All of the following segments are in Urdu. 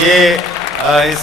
یہ اس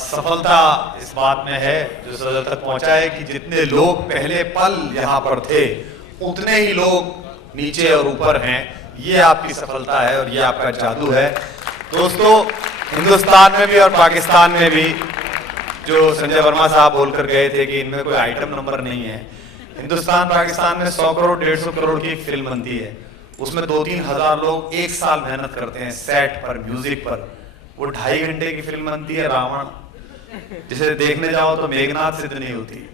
سفلتا اس بات میں ہے جو صدر تک پہنچا ہے کہ جتنے لوگ پہلے پل یہاں پر تھے اتنے ہی لوگ نیچے اور اوپر ہیں. یہ آپ کی سفلتا ہے اور یہ آپ کا جادو ہے. دوستو ہندوستان میں بھی اور پاکستان میں بھی جو سنجے ورما صاحب بول کر گئے تھے کہ ان میں کوئی آئٹم نمبر نہیں ہے, ہندوستان پاکستان میں 100 کروڑ 150 کروڑ کی ایک فلم بنتی ہے, اس میں 2-3 ہزار لوگ ایک سال محنت کرتے ہیں سیٹ پر, میوزک پر. وہ 2.5 گھنٹے کی فلم بنتی ہے راون, جسے دیکھنے جاؤ تو میگھناد سے نہیں ہوتی.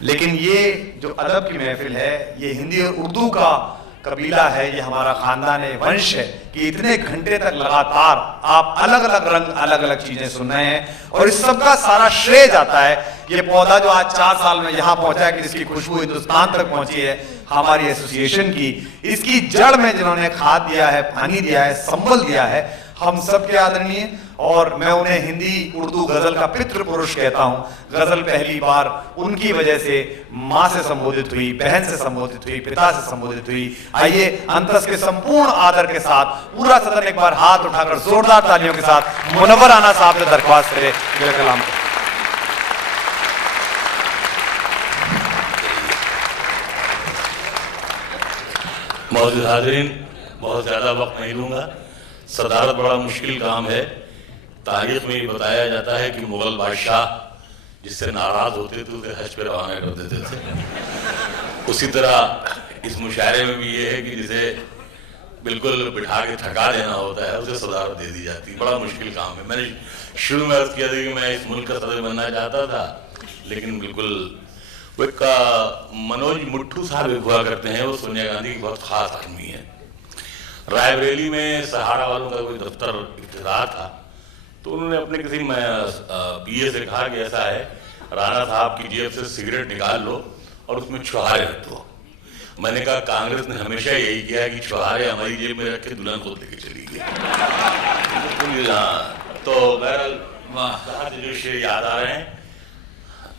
لیکن یہ جو ادب کی محفل ہے, یہ ہندی اور اردو کا قبیلہ ہے, یہ ہمارا خاندان ونش ہے کہ اتنے گھنٹے تک لگاتار آپ الگ الگ رنگ الگ الگ چیزیں سن رہے ہیں, اور اس سب کا سارا شرے جاتا ہے یہ پودا جو آج 4 سال میں یہاں پہنچا ہے کہ جس کی خوشبو ہندوستان تک پہنچی ہے, ہماری ایسوسیشن کی. اس کی جڑ میں جنہوں نے کھاد دیا ہے, پانی دیا ہے, سنبل دیا ہے, ہم سب کے آدرنیے. اور میں انہیں ہندی اردو غزل کا پتر پروش کہتا ہوں. غزل پہلی بار ان کی وجہ سے ماں سے سمبودھت ہوئی, بہن سے سمبودھت ہوئی, پتا سے سمبودھت ہوئی. آئیے انتس کے سمپورن آدر کے ساتھ پورا صدر ایک بار ہاتھ اٹھا کر زوردار تالیوں کے ساتھ منور رانا صاحب سے درخواست کرے میرا کلام. موجود حاضرین, بہت زیادہ وقت نہیں لوں گا. صدارت بڑا مشکل کام ہے. تاریخ میں یہ بتایا جاتا ہے کہ مغل بادشاہ جس سے ناراض ہوتے تھے اسے حج پہ روانہ کر دیتے تھے. اسی طرح اس مشاعرے میں بھی یہ ہے کہ جسے بالکل بٹھا کے تھکا دینا ہوتا ہے اسے صدارت دے دی جاتی ہے. بڑا مشکل کام ہے. میں نے شروع میں عرض کیا تھا کہ میں اس ملک کا صدر بننا چاہتا تھا, لیکن بالکل وہ ایک منوج مٹھو صاحب ایک ہوا کرتے ہیں, وہ سونیا گاندھی کی بہت خاص آدمی ہے. رائے بریلی میں سہارا والوں کا کوئی دفتر افتتاح تھا, تو انہوں نے اپنے کسی پی اے سے کہا کہ ایسا ہے رانا صاحب کی جیب سے سگریٹ نکال لو اور اس میں چھہارے رکھ دو. میں نے کہا کانگریس نے ہمیشہ یہی کیا ہے کہ چھہارے ہماری جیب میں رکھ کے دلہن خود لے کے چلی گئی. تو بہرحال جو شعر یاد آ رہے ہیں,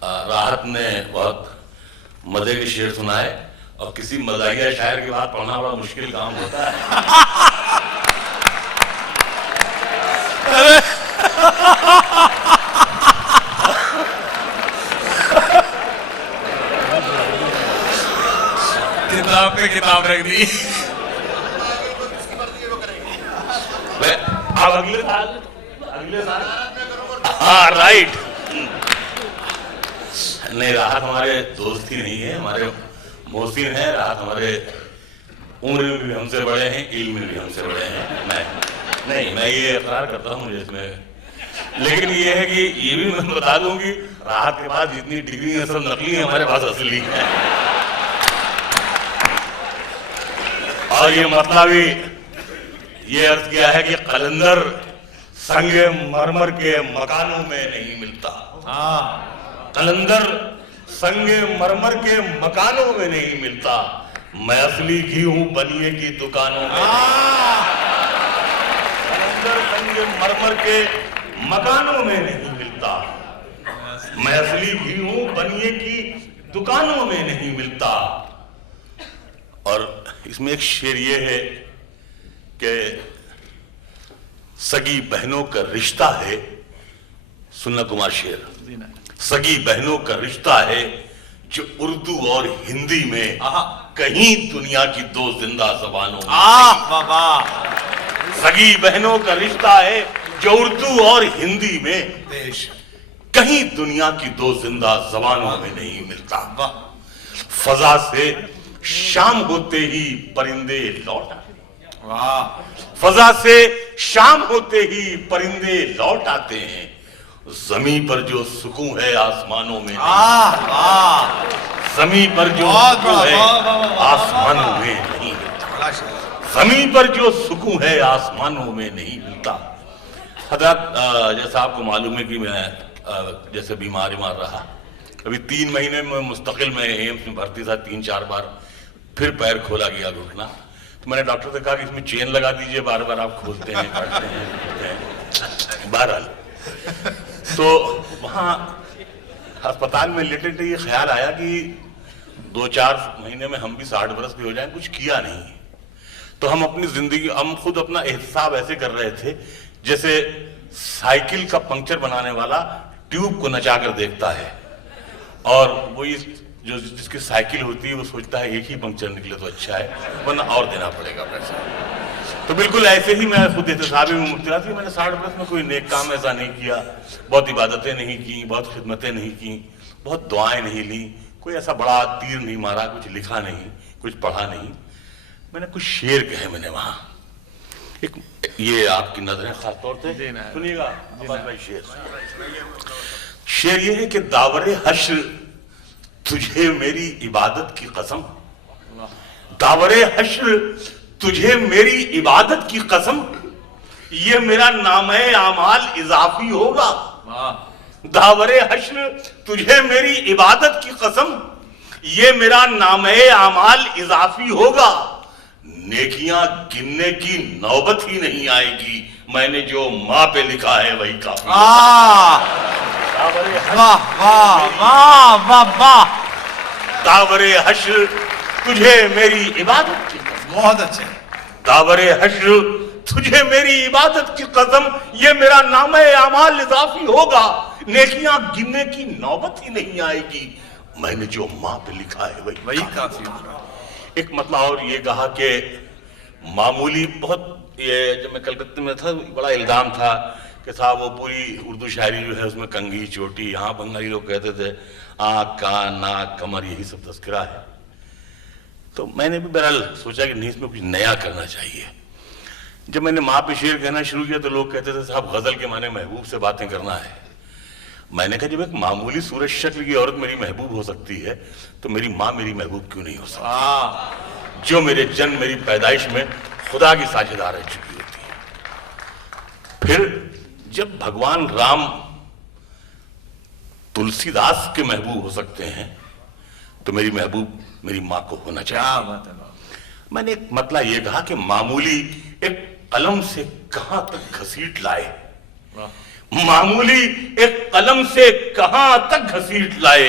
راحت نے بہت مزے کے شعر سنائے, اور کسی مزاحیہ شاعر کی بات پڑھنا بڑا مشکل کام ہوتا ہے. کتاب پہ کتاب رکھ دی. اب اگلے سال ہاں رائٹ. نہیں, راحت ہمارے دوست ہی نہیں ہے, ہمارے محسن ہیں. راحت ہمارے عمر میں بھی ہم سے بڑے ہیں, علم میں بھی ہم سے بڑے ہیں. میں یہ اقرار کرتا ہوں جس میں, لیکن یہ ہے کہ یہ بھی میں بتا دوں کہ راحت کے پاس جتنی ڈگری ہیں سب نقلی ہیں, ہمارے پاس اصلی ہیں. اور یہ مطلب یہ عرض کیا ہے کہ قلندر سنگ مرمر کے مکانوں میں نہیں ملتا. قلندر سنگ مرمر کے مکانوں میں نہیں ملتا, میں اصلی گھی ہوں بنیے کی دکانوں میں. قلندر سنگ مرمر کے مکانوں میں نہیں ملتا, میں اصلی گھی ہوں بنیے کی دکانوں میں نہیں ملتا. اور اس میں ایک شعر یہ ہے کہ سگی بہنوں کا رشتہ ہے, سننا کمار شعر, سگی بہنوں کا رشتہ ہے جو اردو اور ہندی میں کہیں دنیا کی 2 زندہ زبانوں میں. سگی بہنوں کا رشتہ ہے جو اردو اور ہندی میں کہیں دنیا کی 2 زندہ زبانوں میں نہیں ملتا. فضا سے شام ہوتے ہی پرندے لوٹ آتے, فضا سے شام ہوتے ہی پرندے لوٹ آتے ہیں, زمین پر جو سکون ہے آسمانوں میں نہیں, زمین پر جو سکون ہے آسمانوں میں نہیں ملتا, زمین پر جو سکون ہے آسمانوں میں نہیں ملتا. حضرت جیسا آپ کو معلوم ہے کہ میں جیسے بیمار رہا, ابھی 3 مہینے میں مستقل میں ایمس میں بھرتی تھا, 3-4 بار پھر پیر کھولا گیا گھٹنا. تو میں نے ڈاکٹر سے کہا کہ اس میں چین لگا دیجئے, بار بار آپ کھولتے ہیں کاٹتے ہیں. بہرحال تو وہاں ہسپتال میں لیٹے یہ خیال آیا کہ 2-4 مہینے میں ہم بھی 60 برس کے ہو جائیں, کچھ کیا نہیں. تو ہم اپنی زندگی، ہم خود اپنا احتساب ایسے کر رہے تھے جیسے سائیکل کا پنکچر بنانے والا ٹیوب کو نچا کر دیکھتا ہے، اور وہی جو جس کی سائیکل ہوتی ہے وہ سوچتا ہے ایک ہی پنکچر نکلے تو اچھا ہے، ورنہ اور دینا پڑے گا پیسہ۔ تو بالکل ایسے ہی میں خود احتسابی میں مبتلا تھی۔ میں نے 60 برس میں کوئی نیک کام ایسا نہیں کیا، بہت عبادتیں نہیں کی، بہت خدمتیں نہیں کی، بہت دعائیں نہیں لیں، کوئی ایسا بڑا تیر نہیں مارا، کچھ لکھا نہیں، کچھ پڑھا نہیں۔ میں نے کچھ شعر کہے میں نے وہاں، ایک یہ آپ کی نظریں خاص طور سے سنیے گا شعر یہ ہے کہ داور حشر تجھے میری عبادت کی قسم، داور حشر تجھے میری عبادت کی قسم، یہ میرا نامہ اعمال اضافی ہوگا۔ داور حشر تجھے میری عبادت کی قسم، یہ میرا نامہ اعمال اضافی ہوگا، نیکیاں گننے کی نوبت ہی نہیں آئے گی، میں نے جو ماں پہ لکھا ہے وہی کافی واہ، داور حشر تجھے میری عبادت کی قسم، بہت اچھے، داور حشر تجھے میری عبادت کی قسم، یہ میرا نامہ اعمال اضافی ہوگا، نیکیاں گننے کی نوبت ہی نہیں آئے گی، میں نے جو ماں پہ لکھا ہے وہی کافی ہوگا۔ ایک مطلب اور یہ کہا کہ معمولی بہت، یہ جب میں کلکتہ میں تھا بڑا الزام تھا کہ صاحب وہ پوری اردو شاعری جو ہے اس میں کنگھی چوٹی، یہاں بنگالی لوگ کہتے تھے آنکھ کان ناک کمر یہی سب تذکرہ ہے۔ تو میں نے بھی بہرحال سوچا کہ نہیں، اس میں کچھ نیا کرنا چاہیے۔ جب میں نے ماں پہ شعر کہنا شروع کیا تو لوگ کہتے تھے صاحب غزل کے معنی محبوب سے باتیں کرنا ہے۔ میں نے کہا جب ایک معمولی صورت شکل کی عورت میری محبوب ہو سکتی ہے تو میری ماں میری محبوب کیوں نہیں ہو سکتی، جو میرے جنم میری پیدائش میں خدا کی ساجھیدار رہ چکی ہوتی ہے۔ پھر جب بھگوان رام تلسی داس کے محبوب ہو سکتے ہیں تو میری محبوب میری ماں کو ہونا چاہیے۔ میں نے ایک مطلب یہ کہا کہ معمولی ایک قلم سے کہاں تک گھسیٹ لائے، معمولی ایک قلم سے کہاں تک گھسیٹ لائے،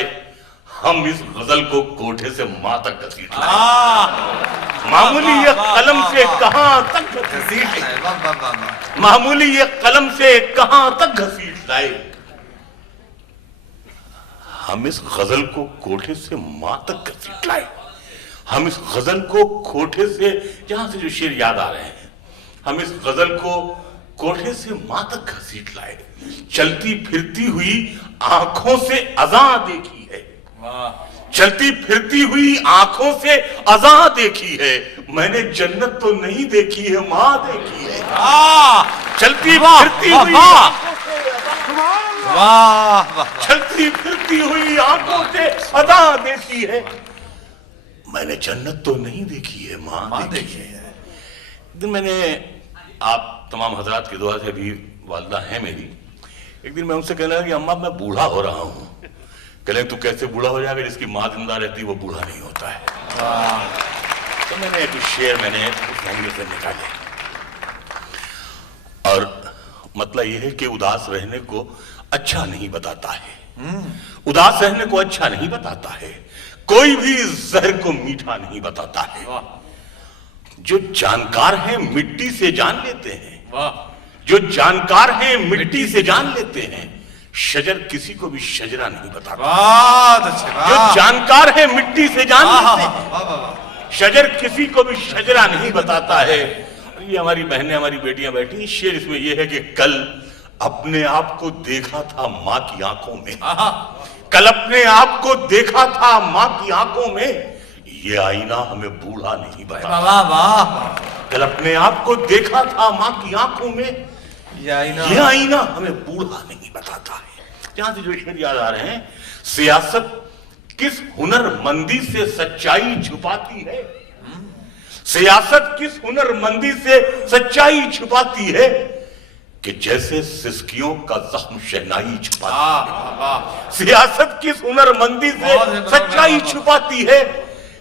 ہم اس غزل کو کوٹھے سے ماں تک گھسیٹ لائے۔ معمولی ایک قلم سے کہاں تک گھسیٹ لائے، معمولی ایک قلم سے کہاں تک گھسیٹ لائے، ہم اس غزل کو کوٹھے سے ماں تک گھسیٹ لائے، ہم اس غزل کو کوٹھے سے، جہاں سے جو شعر یاد آ رہے ہیں، ہم اس غزل کو کوٹھے سے ماں تک گھسیٹ لائے، چلتی پھرتی ہوئی آنکھوں سے اذاں دیکھی ہے، چلتی پھرتی ہوئی آنکھوں سے اذاں دیکھی ہے، میں نے جنت تو نہیں دیکھی ہے ماں دیکھی ہے، چلتی پھرتی ہوئی چلتی پھرتی ہوئی آنکھوں سے اذاں دیکھی ہے، میں نے جنت تو نہیں دیکھی ہے ماں دیکھی ہے۔ ایک دن میں نے، آپ تمام حضرات کی دعا سے بھی والدہ ہیں میری، ایک دن میں ان سے کہنے لگا کہ اماں میں بوڑھا ہو رہا ہوں۔ کہہ لیں تو کیسے بوڑھا ہو جائے گا، جس کی ماں زندہ رہتی وہ بوڑھا نہیں ہوتا ہے۔ تو میں نے کچھ شعر میں نے اس لینگویج سے نکالے، اور مطلب یہ ہے کہ اداس رہنے کو اچھا نہیں بتاتا ہے، اداس رہنے کو اچھا نہیں بتاتا ہے، کوئی بھی زہر کو میٹھا نہیں بتاتا ہے، جو جانکار ہیں مٹی سے جان لیتے ہیں، جو جانکار ہیں مٹی سے جان لیتے ہیں، شجر کسی کو بھی شجرہ نہیں بتاتا، جو جانکار ہیں مٹی سے جان لیتے ہیں، شجر کسی کو بھی شجرہ نہیں بتاتا ہے۔ یہ ہماری بہنیں ہماری بیٹیاں بیٹھی، شعر اس میں یہ ہے کہ کل اپنے آپ کو دیکھا تھا ماں کی آنکھوں میں، کل اپنے آپ کو دیکھا تھا ماں کی آنکھوں میں، یہ آئینہ ہمیں بوڑھا نہیں بتاتا، کل اپنے آپ کو دیکھا تھا ماں کی آنکھوں میں، یہ آئینہ ہمیں بوڑھا نہیں بتاتا ہے۔ جہاں سے جو شعر یاد آ رہے ہیں، سیاست کس ہنر مندی سے سچائی چھپاتی ہے، سیاست کس ہنر مندی سے سچائی چھپاتی ہے، کہ جیسے سسکیوں کا زخم شہنائی چھپاتی ہے، سیاست کس ہنر مندی سے سچائی چھپاتی ہے،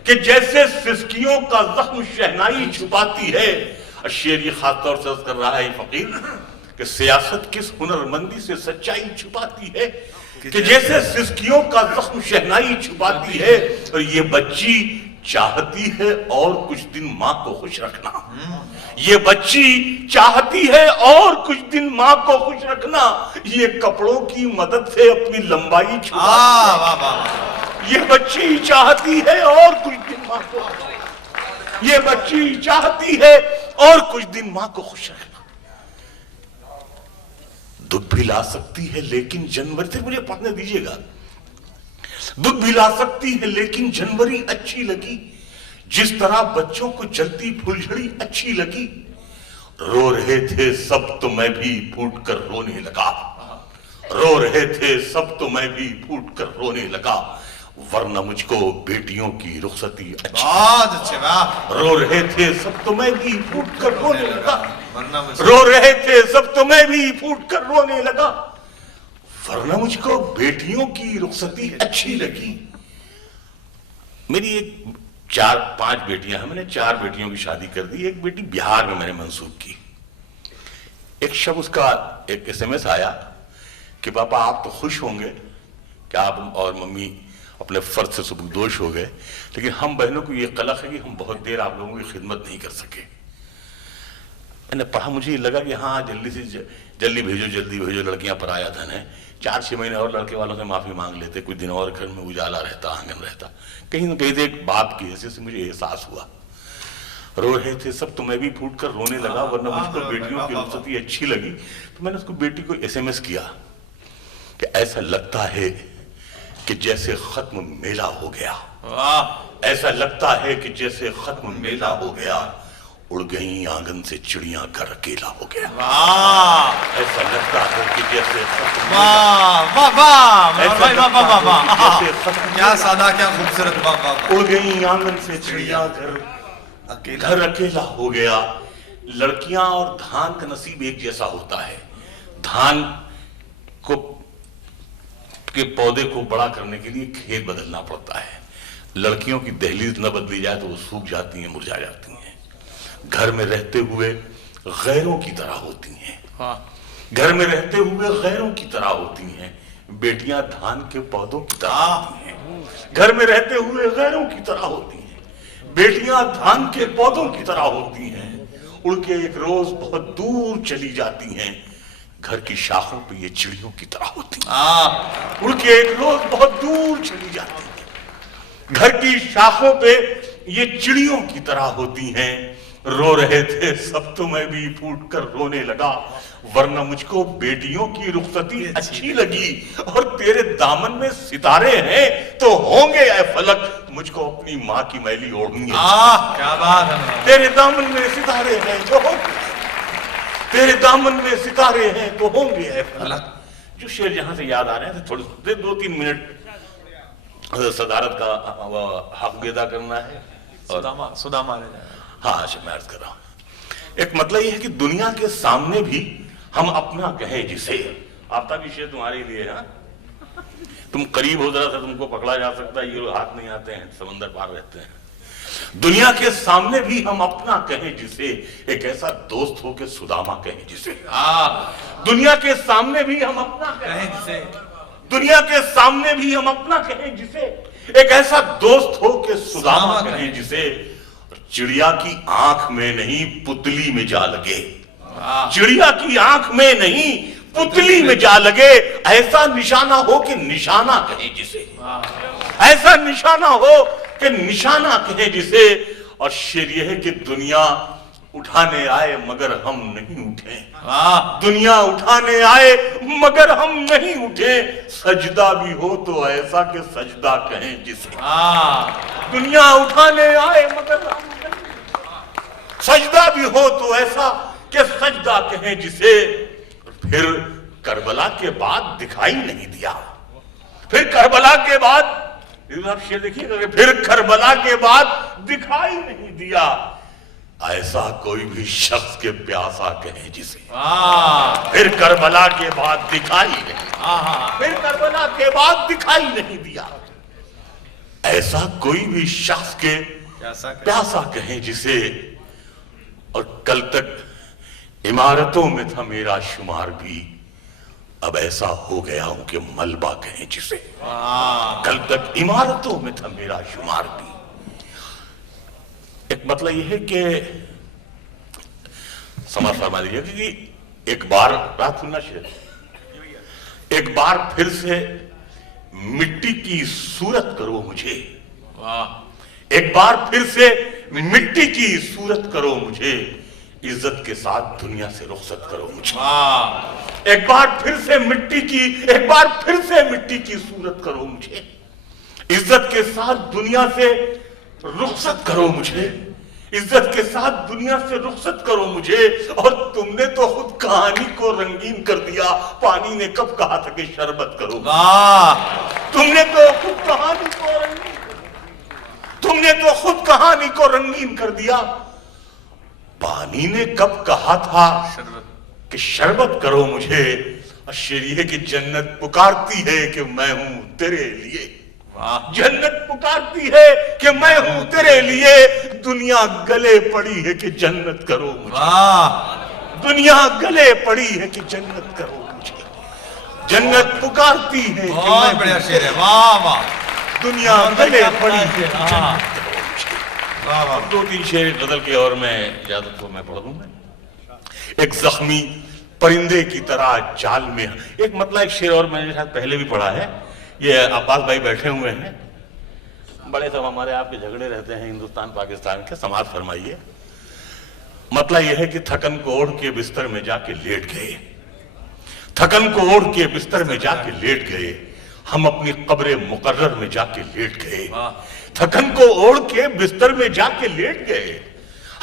کہ جیسے سسکیوں کا زخم شہنائی چھپاتی ہے۔ شعر یہ خاص طور سے کر رہا ہے فقیر کہ سیاست کس ہنر مندی سے سچائی چھپاتی ہے، کہ جیسے سسکیوں کا زخم شہنائی چھپاتی ہے، اور یہ بچی چاہتی ہے اور کچھ دن ماں کو خوش رکھنا. یہ بچی چاہتی ہے اور کچھ دن ماں کو خوش رکھنا. یہ کپڑوں کی مدد سے اپنی لمبائی چھپاتی ہے. یہ بچی چاہتی ہے اور کچھ دن ماں کو یہ بچی چاہتی ہے اور کچھ دن ماں کو خوش رکھنا. دکھ بھی لا سکتی ہے لیکن جنوری سے مجھے پڑھنے دیجیے گا. دکھ بھی لا سکتی ہے لیکن جنوری اچھی لگی. جس طرح بچوں کو جلتی پھلجھڑی اچھی لگی. رو رہے تھے سب تو میں بھی پھوٹ کر رونے لگا. رو رہے تھے سب تو میں بھی پھوٹ کر رونے لگا. ورنہ مجھ کو بیٹیوں کی رخصتی اچھی. رو رہے تھے سب تو میں بھی پھوٹ کر رونے لگا. رو رہے تھے سب تو میں بھی پھوٹ کر رونے لگا. ورنہ مجھ کو بیٹیوں کی رخصتی اچھی لگی. میری ایک 4-5 بیٹیاں ہیں. میں نے 4 بیٹیوں کی شادی کر دی. ایک بیٹی بہار میں نے منسوخ کی. ایک شب اس کا ایک SMS آیا کہ پاپا آپ تو خوش ہوں گے کہ آپ اور ممی اپنے فرض سے سبکدوش ہو گئے, لیکن ہم بہنوں کو یہ قلق ہے کہ ہم بہت دیر آپ لوگوں کی خدمت نہیں کر سکے. میں نے پڑھا, مجھے یہ لگا کہ ہاں جلدی بھیجو, لڑکیاں پرایا دھن ہیں. 4-6 مہینے اور لڑکے والوں سے معافی مانگ لیتے, کچھ دن اور گھر میں اجالا رہتا, آنگن رہتا. کہیں نہ کہیں سے ایک باپ کی حیثیت سے مجھے احساس ہوا. رو رہے تھے سب تو میں بھی پھوٹ کر رونے لگا. ورنہ مجھ کو بیٹیوں کی رخصتی اچھی لگی. تو میں نے اس کو بیٹی کو SMS کیا کہ ایسا لگتا ہے کہ جیسے ختم میلہ ہو گیا. ایسا لگتا ہے کہ جیسے ختم میلہ ہو گیا. اڑ گئیں آنگن سے چڑیاں, گھر اکیلا ہو گیا. ایسا لگتا ہے کہ جیسے کیا سادہ کیا خوبصورت. اڑ گئیں آنگن سے چڑیاں, گھر اکیلا ہو گیا. لڑکیاں اور دھان کا نصیب ایک جیسا ہوتا ہے. دھان کو کے پودے کو بڑا کرنے کے لیے کھیت بدلنا پڑتا ہے. لڑکیوں کی دہلیز نہ بدلی جائے تو وہ سوکھ جاتی ہیں, مرجھا جاتی ہیں. گھر میں رہتے ہوئے غیروں کی طرح ہوتی ہیں. گھر میں رہتے ہوئے غیروں کی طرح ہوتی ہیں. بیٹیاں دھان کے پودوں کی طرح ہوتی ہیں. گھر میں رہتے ہوئے غیروں کی طرح ہوتی ہیں. بیٹیاں دھان کے پودوں کی طرح ہوتی ہیں. اڑ کے ایک روز بہت دور چلی جاتی ہیں. گھر کی شاخوں پہ یہ چڑیوں کی طرح ہوتی ہیں. اڑ کے ایک روز بہت دور چلی جاتی ہیں. گھر کی شاخوں پہ یہ چڑیوں کی طرح ہوتی ہیں. رو رہے تھے سب تو میں بھی پھوٹ کر رونے لگا. ورنہ مجھ کو بیٹیوں کی رخصتی اچھی لگی. اور تیرے دامن میں ستارے ہیں تو ہوں گے اے فلک, مجھ کو اپنی ماں کی میلی اوڑھنی ہے. کیا بات ہے. تیرے دامن میں ستارے ہیں تو ہوں گے, تیرے دامن میں ستارے ہیں تو ہوں گے اے فلک. جو شعر جہاں سے یاد آ رہے ہیں تھوڑے 2-3 منٹ صدارت کا حق ادا کرنا ہے. سداما ہاں میں عرض کر رہا ہوں. ایک مطلب یہ ہے کہ دنیا کے سامنے بھی ہم اپنا کہیں جسے. آفتاب یہ شعر تمہارے لیے ہے. تم قریب ہو ذرا سا, تم کو پکڑا جا سکتا ہے. یہ لوگ ہاتھ نہیں آتے ہیں, سمندر پار رہتے ہیں. دنیا کے سامنے بھی ہم اپنا کہیں جسے. ایک ایسا دوست ہو کہ سداما کہیں جسے. دنیا کے سامنے بھی ہم اپنا کہیں جسے. دنیا کے سامنے بھی ہم اپنا کہیں جسے. ایک ایسا دوست ہو کہ سداما کہیں جسے. چڑیا کی آنکھ میں نہیں پتلی میں جا لگے. چڑیا کی آنکھ میں نہیں پتلی میں جا لگے. ایسا نشانہ ہو کہ نشانہ کہیں جسے. ایسا نشانہ ہو کہ نشانہ کہیں جسے. اور شعر یہ ہے کہ دنیا اٹھانے آئے مگر ہم نہیں اٹھے. دنیا اٹھانے آئے مگر ہم نہیں اٹھے. سجدہ بھی ہو تو ایسا کہ سجدہ کہیں جسے. دنیا اٹھانے آئے مگر ہم نہیں, سجدہ بھی ہو تو ایسا کہ سجدہ کہیں جسے. پھر کربلا کے بعد دکھائی نہیں دیا. پھر کربلا کے بعد آپ شعر دیکھیے گا, پھر کربلا کے بعد دکھائی نہیں دیا. ایسا کوئی بھی شخص کے پیاسا کہیں جسے. پھر کربلا کے بعد دکھائی نہیں, پھر کربلا کے بعد دکھائی نہیں دیا. ایسا کوئی بھی شخص کے پیاسا کہیں جسے. اور کل تک عمارتوں میں تھا میرا شمار بھی, اب ایسا ہو گیا ہوں کہ ملبہ کہیں جسے. کل تک عمارتوں میں تھا میرا شمار بھی, ایک مطلب یہ ہے کہ سمجھ فرما دیجیے کہ ایک بار بات سننا شیر، ایک بار پھر سے مٹی کی صورت کرو مجھے، ایک بار پھر سے مٹی کی صورت کرو مجھے، عزت کے ساتھ دنیا سے رخصت کرو مجھے، ایک بار پھر سے مٹی کی صورت کرو مجھے، عزت کے ساتھ دنیا سے رخصت کرو مجھے، عزت کے ساتھ دنیا سے رخصت کرو مجھے۔ اور تم نے تو خود کہانی کو رنگین کر دیا، پانی نے کب کہا تھا کہ شربت کرو، تم نے تو خود کہانی کو رنگین کر دیا، پانی نے کب کہا تھا کہ شربت کرو مجھے۔ اور شعر یہ کہ جنت پکارتی ہے کہ میں ہوں تیرے لیے، جنت پکارتی ہے کہ میں ہوں تیرے لیے، دنیا گلے پڑی ہے کہ جنت کرو مجھے، دنیا گلے پڑی ہے کہ جنت کرو مجھے، جنت پکارتی ہے کہ بہت بڑھیا شعر ہے، واہ واہ، دنیا گلے پڑی ہے کہ جنت کرو مجھے۔ دو تین شعر غزل کے اور میں اجازت کو میں پڑھ دوں گا۔ ایک زخمی پرندے کی طرح جال میں، ایک مطلب ایک شعر اور میں نے شاید پہلے بھی پڑھا ہے، یہ عباس بھائی بیٹھے ہوئے ہیں، بڑے سب ہمارے آپ کے جھگڑے رہتے ہیں ہندوستان پاکستان کے، سماعت فرمائیے۔ مطلب یہ ہے کہ تھکن کو اوڑھ کے بستر میں جا کے لیٹ گئے، تھکن کو اوڑھ کے بستر میں جا کے لیٹ گئے، ہم اپنی قبر مقرر میں جا کے لیٹ گئے، تھکن کو اوڑھ کے بستر میں جا کے لیٹ گئے،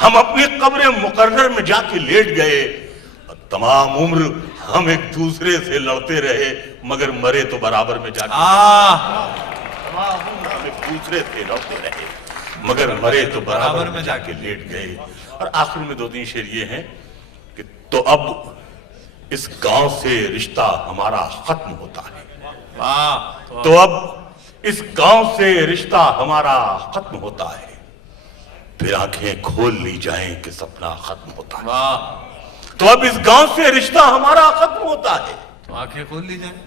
ہم اپنی قبر مقرر میں جا کے لیٹ گئے، تمام عمر ہم ایک دوسرے سے لڑتے رہے مگر مرے تو برابر میں جا کے، تمام عمر ہم ایک دوسرے سے لڑتے رہے مگر مرے تو برابر میں جا کے لیٹ گئے۔ اور آخر میں دو تین شعر یہ ہیں کہ تو اب اس گاؤں سے رشتہ ہمارا ختم ہوتا ہے، تو اب اس گاؤں سے رشتہ ہمارا ختم ہوتا ہے، پھر آنکھیں کھول لی جائیں کہ سپنا ختم ہوتا ہے، تو اب اس گاؤں سے رشتہ ہمارا ختم ہوتا ہے، تو آنکھیں کھول لی جائیں،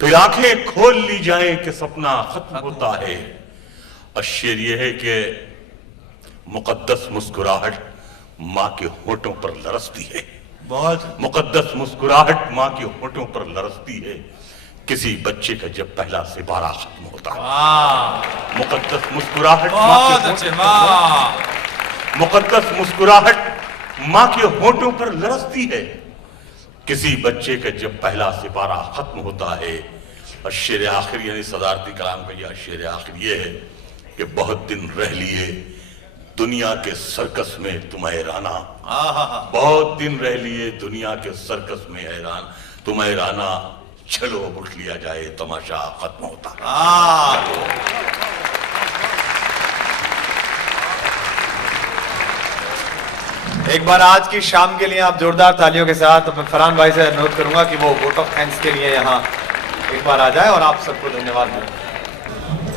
پھر آنکھیں کھول لی جائیں کہ سپنا ختم ہوتا ہے۔ اور شعر یہ ہے کہ مقدس مسکراہٹ ماں کے ہونٹوں پر لرزتی ہے، بہت مقدس مسکراہٹ ماں کے ہونٹوں پر لرزتی ہے، کسی بچے کا جب پہلا سپارہ ختم ہوتا ہے، مقدس مسکراہٹ مقدس مسکراہٹ ماں کے ہونٹوں پر لرزتی ہے، کسی بچے کا جب پہلا سپارہ ختم ہوتا ہے۔ اور شعر آخر یعنی صدارتی کلام کا یہ شعر آخر یہ ہے کہ بہت دن رہ لیے دنیا کے سرکس میں تم حیرانہ، بہت دن رہ لیے دنیا کے سرکس میں حیران تم حیرانہ، چلو اب اٹھ لیا جائے تماشا ختم ہوتا ہے۔ ایک بار آج کی شام کے لیے آپ زوردار تالیوں کے ساتھ میں فرحان بھائی سے نوٹ کروں گا کہ وہ ووٹ آف تھینکس کے لیے یہاں ایک بار آ جائے اور آپ سب کو دھنیہ واد دیں۔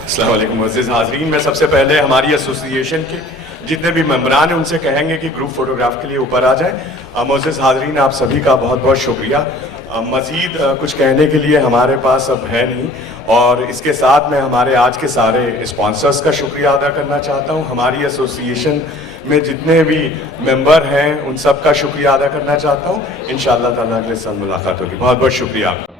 السلام علیکم معزز حاضرین، میں سب سے پہلے ہماری ایسوسی ایشن کے جتنے بھی ممبران ہیں ان سے کہیں گے کہ گروپ فوٹوگراف کے لیے اوپر آ جائیں۔ معزز حاضرین، آپ سبھی کا بہت بہت شکریہ۔ مزید کچھ کہنے کے لیے ہمارے پاس اب ہے نہیں، اور اس کے ساتھ میں ہمارے آج کے سارے اسپانسرز کا شکریہ ادا کرنا چاہتا ہوں، ہماری ایسوسی ایشن میں جتنے بھی ممبر ہیں ان سب کا شکریہ ادا کرنا چاہتا ہوں۔ انشاءاللہ تعالیٰ اگلے سال ملاقات ہوگی۔ بہت بہت شکریہ آپ کا۔